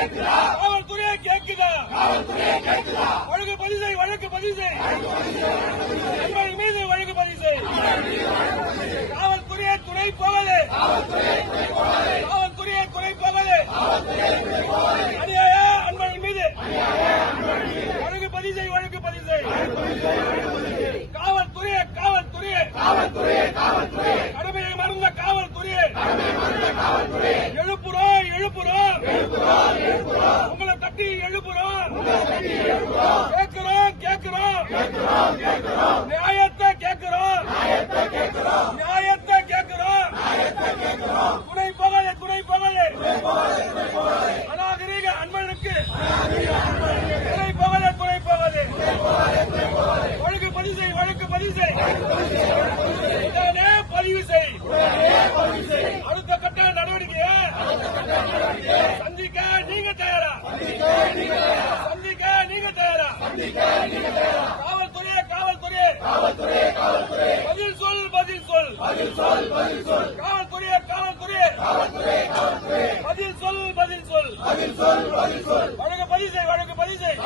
காவல்துறையை கேட்குதா? வழக்கு பதிவு செய், வழக்கு பதிவு செய். எங்கள் மீது வழக்கு பதிவு செய். காவல்துறையை துணை போகலே. காவல்துறையை துணை போகலே. அநியாய அன்பர்கள் மீது வழக்கு பதிவு செய், வழக்கு பதிவு செய். காவல்துறையை கடமையை மறந்த காவல்துறையை எழுப்புறோம், உங்களை தட்டி எழுப்புறோம். கேட்கிறோம், நியாயத்தை கேட்கிறோம். துணை போகலே. அநாகரீக அன்பனுக்கு துணை போகலே. வழக்கு பதிவு செய், வழக்கு பதிவு செய். உடனே பதிவு செய். அடுத்த கட்ட நடவடிக்கையை சந்திக்க நீங்க தயாரா? காவல்துறையே பதில் சொல். காவல்துறையே பதில் சொல். வழக்கு பதிவு செய்.